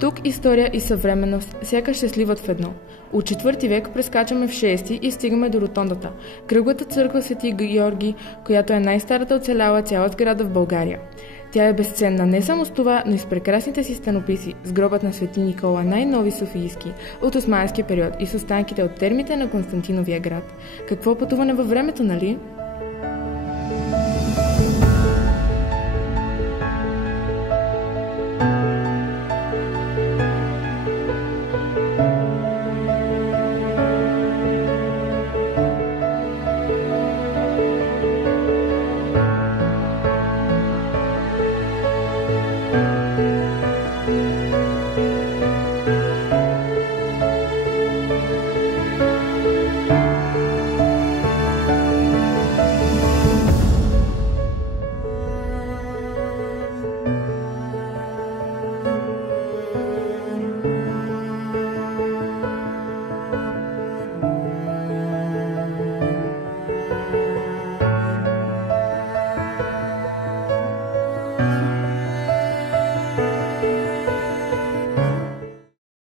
Тук история и съвременност сякаш се сливат в едно. От 4 век прескачаме в 6 и стигаме до ротондата, кръглата църква Свети Георги, която е най-старата оцеляла цяла сграда в България. Тя е безценна не само с това, но и с прекрасните си стенописи, с гробът на Свети Никола, най-нови софийски, от османския период и с останките от термите на Константиновия град. Какво пътуване във времето, нали?